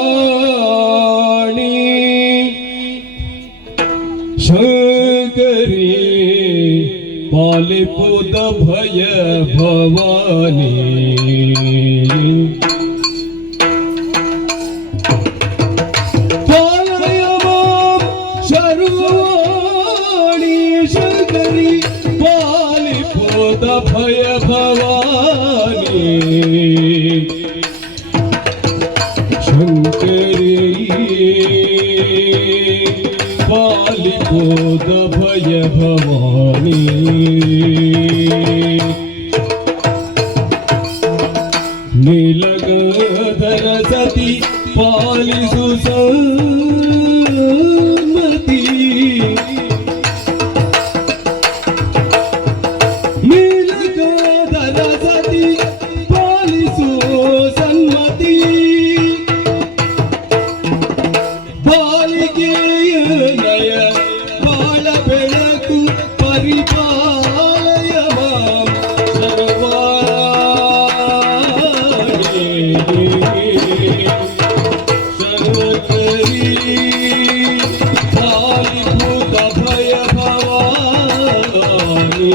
ಶರ್ವಾಣಿ ಶಂಕರಿ ಪಾಲಿಪುದ ಭಯ ಭವಾನಿ ಶರ್ವಾಣಿ ಶಂಕರಿ ಪಾಲಿಪುದ ಭಯ ಭವಾನಿ ಶಂಕರಿ ಪಾಲಿಪೋದ ಭಯ ಭವಾನಿ ನೀಲಗಧರ ಸತಿ ಪಾಲಿಸು ಸನ್ಮತಿ ನೀಲಗಧರ ಸತಿ ಪಾಲಿಸು ಸನ್ಮತಿ ಬಾಲಿಗೆಯ ನಯ ಬಾಳ ಬೆಳಕು ಪರಿಪಾಲಯ ಮಾಂ ಶರ್ವಾಣಿ ಶಂಕರಿ ಪಾಲಿಪುತ ಭಯ ಭವಾನಿ